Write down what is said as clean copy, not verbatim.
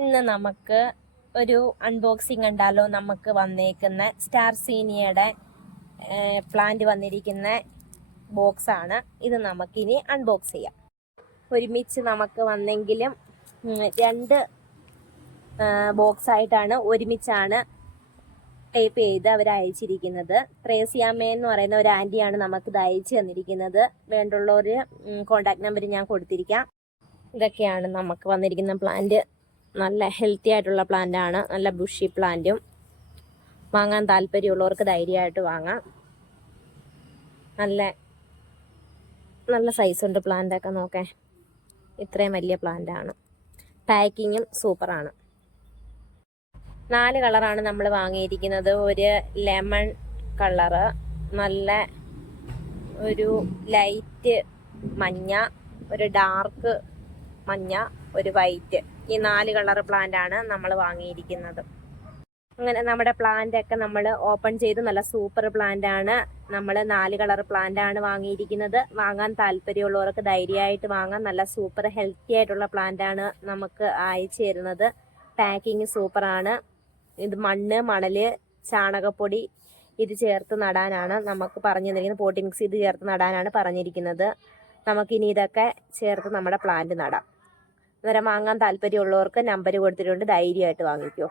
ഇന്ന് നമുക്ക് ഒരു അൺബോക്സിങ് കണ്ടാലോ? നമുക്ക് വന്നേക്കുന്ന സ്റ്റാർ സീനിയയുടെ പ്ലാന്റ് വന്നിരിക്കുന്ന ബോക്സ് ആണ് ഇത്. നമുക്കിനി അൺബോക്സ് ചെയ്യാം. ഒരുമിച്ച് നമുക്ക് വന്നെങ്കിലും രണ്ട് ബോക്സ് ആയിട്ടാണ് ഒരുമിച്ചാണ് ടൈപ്പ് ചെയ്ത് അവർ അയച്ചിരിക്കുന്നത്. ത്രേസ്യാമ്മ എന്ന് പറയുന്ന ഒരു ആൻറ്റിയാണ് നമുക്ക് ഇത് അയച്ചു തന്നിരിക്കുന്നത്. വേണ്ടുള്ളൊരു കോണ്ടാക്ട് നമ്പർ ഞാൻ കൊടുത്തിരിക്കാം. ഇതൊക്കെയാണ് നമുക്ക് വന്നിരിക്കുന്ന പ്ലാന്റ്. നല്ല ഹെൽത്തി ആയിട്ടുള്ള പ്ലാന്റ് ആണ്. നല്ല ബുഷി പ്ലാന്റും. വാങ്ങാൻ താല്പര്യമുള്ളവർക്ക് ധൈര്യമായിട്ട് വാങ്ങാം. നല്ല സൈസുണ്ട് പ്ലാന്റൊക്കെ. നോക്കേ, ഇത്രയും വലിയ പ്ലാന്റ് ആണ്. പാക്കിങ്ങും സൂപ്പറാണ്. 4 കളറാണ് നമ്മൾ വാങ്ങിയിരിക്കുന്നത്. ഒരു ലെമൺ കളറ്, നല്ല ഒരു ലൈറ്റ് മഞ്ഞ, ഒരു ഡാർക്ക് മഞ്ഞ, ഒരു വൈറ്റ്. ഈ 4 കളർ പ്ലാന്റ് ആണ് നമ്മൾ വാങ്ങിയിരിക്കുന്നത്. അങ്ങനെ നമ്മുടെ പ്ലാന്റ് ഒക്കെ നമ്മൾ ഓപ്പൺ ചെയ്ത് നല്ല സൂപ്പർ പ്ലാന്റ് ആണ്. നമ്മൾ 4 കളർ പ്ലാന്റ് ആണ് വാങ്ങിയിരിക്കുന്നത്. വാങ്ങാൻ താല്പര്യമുള്ളവർക്ക് ധൈര്യമായിട്ട് വാങ്ങാം. നല്ല സൂപ്പർ ഹെൽത്തി ആയിട്ടുള്ള പ്ലാന്റ് ആണ് നമുക്ക് അയച്ചു തരുന്നത്. പാക്കിങ് സൂപ്പറാണ്. ഇത് മണ്ണ്, മണല്, ചാണകപ്പൊടി ഇത് ചേർത്ത് നടാനാണ് നമുക്ക് പറഞ്ഞു തന്നിരിക്കുന്നത്. പോട്ടി മിക്സ് ഇത് ചേർത്ത് നടാനാണ് പറഞ്ഞിരിക്കുന്നത്. നമുക്കിനി ഇതൊക്കെ ചേർത്ത് നമ്മുടെ പ്ലാന്റ് നടാം. അന്നേരം വാങ്ങാൻ താല്പര്യമുള്ളവർക്ക് നമ്പർ കൊടുത്തിട്ടുണ്ട്. ധൈര്യമായിട്ട് വാങ്ങിക്കോ.